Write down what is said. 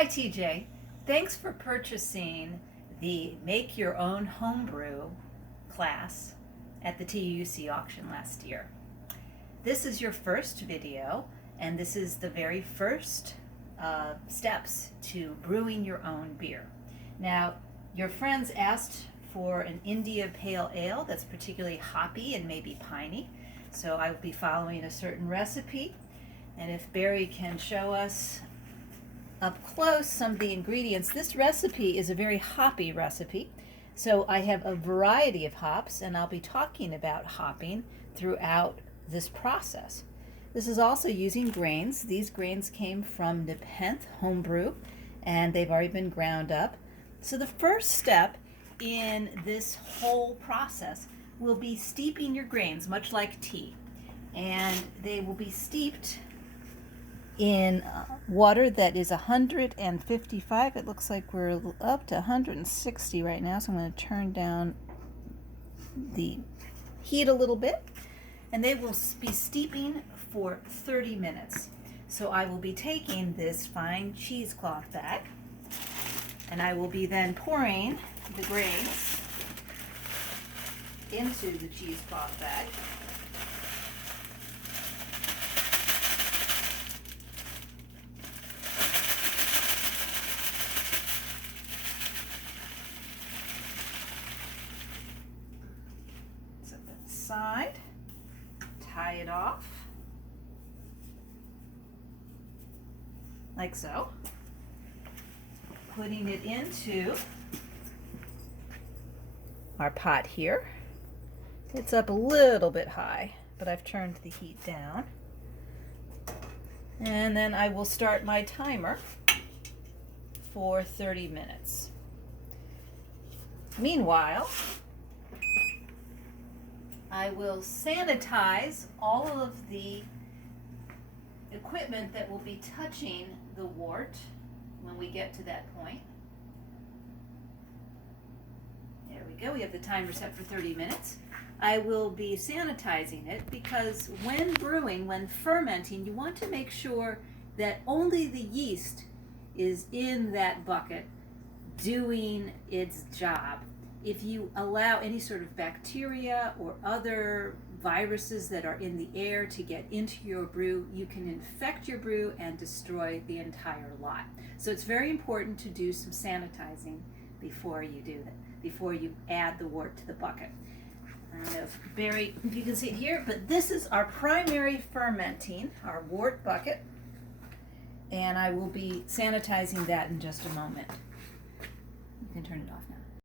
Hi TJ, thanks for purchasing the Make Your Own Homebrew class at the TUC auction last year. This is your first video, and this is the very first steps to brewing your own beer. Now, your friends asked for an India Pale Ale that's particularly hoppy and maybe piney, so I will be following a certain recipe. And if Barry can show us up close some of the ingredients. This recipe is a very hoppy recipe, so I have a variety of hops, and I'll be talking about hopping throughout this process. This is also using grains. These grains came from Nepenthe Homebrew, and they've already been ground up. So the first step in this whole process will be steeping your grains, much like tea, and they will be steeped in water that is 155. It looks like we're up to 160 right now, so I'm going to turn down the heat a little bit, and they will be steeping for 30 minutes. So I will be taking this fine cheesecloth bag, and I will be then pouring the grains into the cheesecloth bag. Side, tie it off like so, putting it into our pot here. It's up a little bit high, but I've turned the heat down, and then I will start my timer for 30 minutes. Meanwhile, I will sanitize all of the equipment that will be touching the wort when we get to that point. There we go. We have the timer set for 30 minutes. I will be sanitizing it because when brewing, when fermenting, you want to make sure that only the yeast is in that bucket doing its job. If you allow any sort of bacteria or other viruses that are in the air to get into your brew, you can infect your brew and destroy the entire lot. So it's very important to do some sanitizing before you do that, before you add the wort to the bucket. I don't know if Barry, if you can see it here, but this is our primary fermenting, our wort bucket, and I will be sanitizing that in just a moment. You can turn it off now.